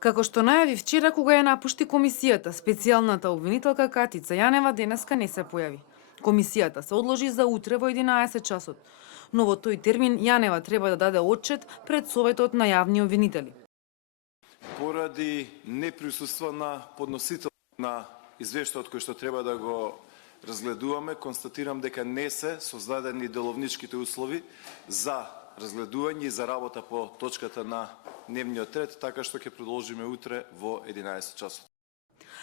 Како што најави вчера кога ја напушти комисијата, специјалната обвинителка Катица Јанева денеска не се појави. Комисијата се одложи за утре во 11 часот, но во тој термин Јанева треба да даде отчет пред Советот на јавни обвинители. Поради неприсуство на подносител на извештајот кој што треба да го разгледуваме, констатирам дека не се создадени деловничките услови за разгледување и за работа по точката на дневниот ред, така што ќе продолжиме утре во 11 часот.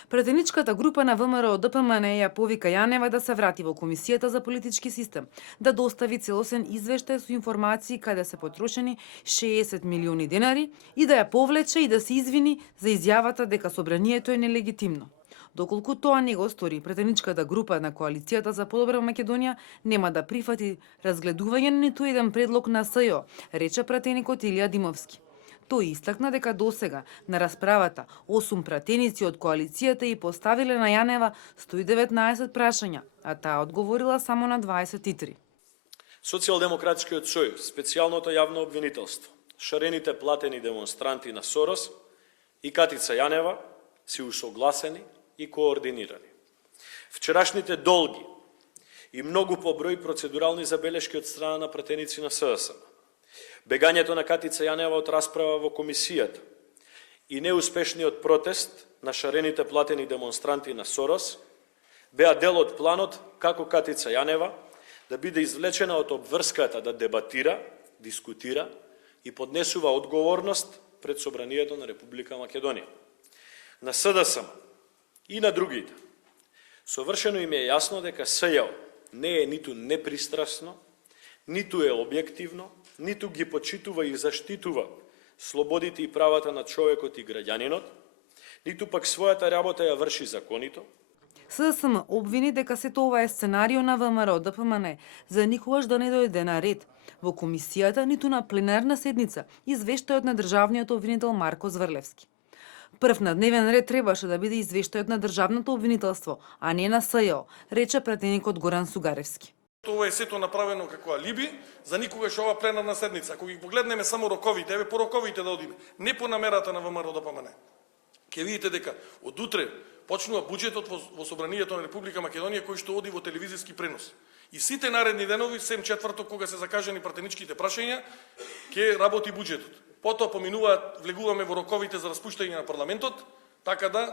Пратеничката група на ВМРО ДПМН ја повика Јанева да се врати во Комисијата за политички систем, да достави целосен извештај со информации каде се потрошени 60 милиони денари и да ја повлече и да се извини за изјавата дека собранието е нелегитимно. Доколку тоа не го стори, пратеничката група на Коалицијата за подобра Македонија нема да прифати разгледување на ниту еден предлог на СЈО, рече пратеникот Илија Димовски. Тој истакна дека досега на расправата 8 пратеници од коалицијата и поставиле на Јанева 119 прашања, а таа одговорила само на 23. Социјалдемократскиот сојуз, специјалното јавно обвинителство, шарените платени демонстранти на Сорос и Катица Јанева се усогласени и координирани. Вчерашните долги и многу поброј процедурални забелешки од страна на пратеници на СДСМ, бегањето на Катица Јанева од расправа во комисијата и неуспешниот протест на шарените платени демонстранти на Сорос беа дел од планот како Катица Јанева да биде извлечена од обврската да дебатира, дискутира и поднесува одговорност пред Собранието на Република Македонија. На СДСМ и на другите совршено им е јасно дека СЈО не е ниту непристрасно, ниту е објективно, ниту ги почитува и заштитува слободите и правата на човекот и граѓанинот, ниту пак својата работа ја врши законито. СДСМ обвини дека сето ова е сценарио на ВМРО ДПМН за никогаш да не дојде на ред во комисијата ниту на пленарна седница извештајот на државниот обвинител Марко Зврлевски. Прв на дневен ред требаше да биде извештајот на државното обвинителство, а не на СЈО, рече пратеникот Горан Сугаревски. Ова е сето направено како алиби за никогаш ова пленарна седница. Ако ги погледнеме само роковите, еве по роковите да одиме, не по намерата на ВМРО ДПМН. Ќе видите дека од утре почнува буџетот во Собранието на Република Македонија кој што оди во телевизиски пренос. И сите наредни денови, сем четврток кога се закажани пратеничките прашања, ќе работи буџетот. Потоа поминуваат, влегуваме во роковите за распуштање на парламентот, така да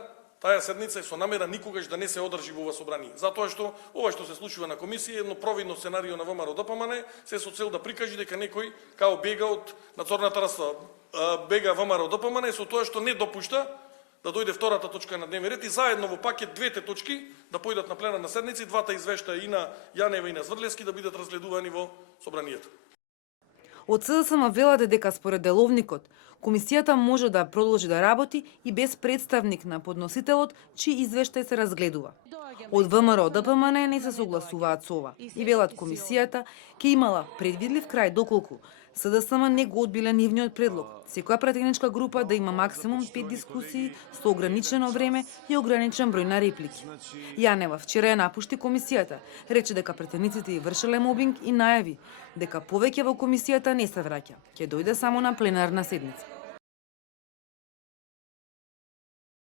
таа седница е со намера никогаш да не се одржи во ова собрание. Затоа што ова што се случува на комисија е едно провидно сценарио на ВМРО ДПМН, се со цел да прикажи дека некој као бега од надзорната расправа. Бега ВМРО ДПМН со тоа што не допушта да дојде втората точка на дневен ред и заедно во пакет двете точки да појдат на пленарна седница и двата извештаја и на Јанева и на Зврлевски да бидат разгледувани во собранието. Од СДСМ велате дека според деловникот, комисијата може да продолжи да работи и без представник на подносителот, чиј извештај се разгледува. Од ВМРО ДПМН не се согласуваат со ова и велат комисијата ќе имала предвидлив крај доколку СДСМ не го одбиле нивниот предлог. Секоја пратеничка група да има максимум 5 дискусии со ограничено време и ограничен број на реплики. Јанева вчера ја напушти комисијата, рече дека пратениците ја вршеле мобинг и најави дека повеќе во комисијата не се враќа, ќе дојде само на пленарна седница.